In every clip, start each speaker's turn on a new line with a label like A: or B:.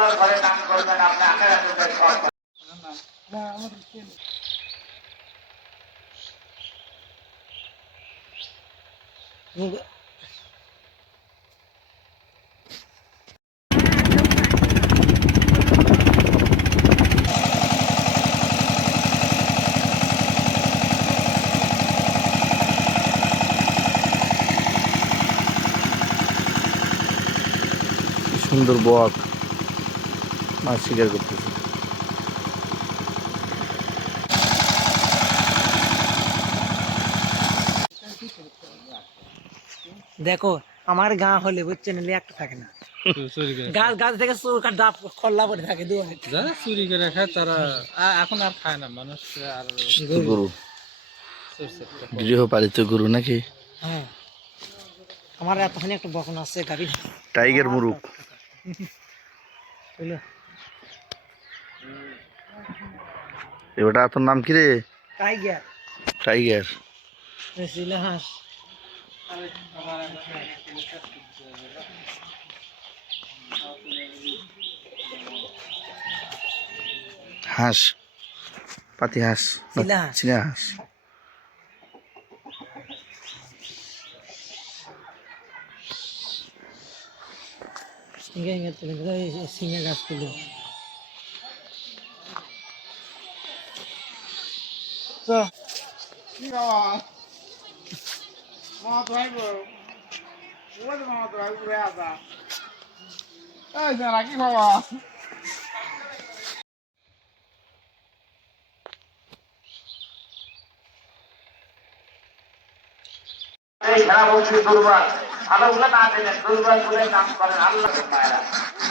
A: আল্লাহর ঘরে
B: সুন্দর বক। মাছ শিকার করতেছে।
C: দেখো আমার গা হলে বুঝছেন একটা থাকে না। গাছ গাছ থেকে চোরকার ডাব খল্লা পড়ে থাকে দু
D: যারা চুরি করে খায় তারা এখন আর খায় না মানুষ আর
B: গরু। গৃহপালিত গরু নাকি?
C: হ্যাঁ। আমার এতখানি একটা বকন আছে গাবি
B: টাইগার মুরুক এবারটা তোর নাম কি রে?
C: টাইগার
B: টাইগার
C: হাঁস
B: হাঁস পাতি হাঁস
C: চীনা হাঁস। সিঙ্গে সিঙ্গে তুলে গাছ তুলে
A: এই খেলা বলছি দুর্বল ভালোগুলো না দিলেন দুর্বল বলে নাম করেন আল্লাহ।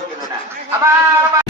A: বলতে না আমার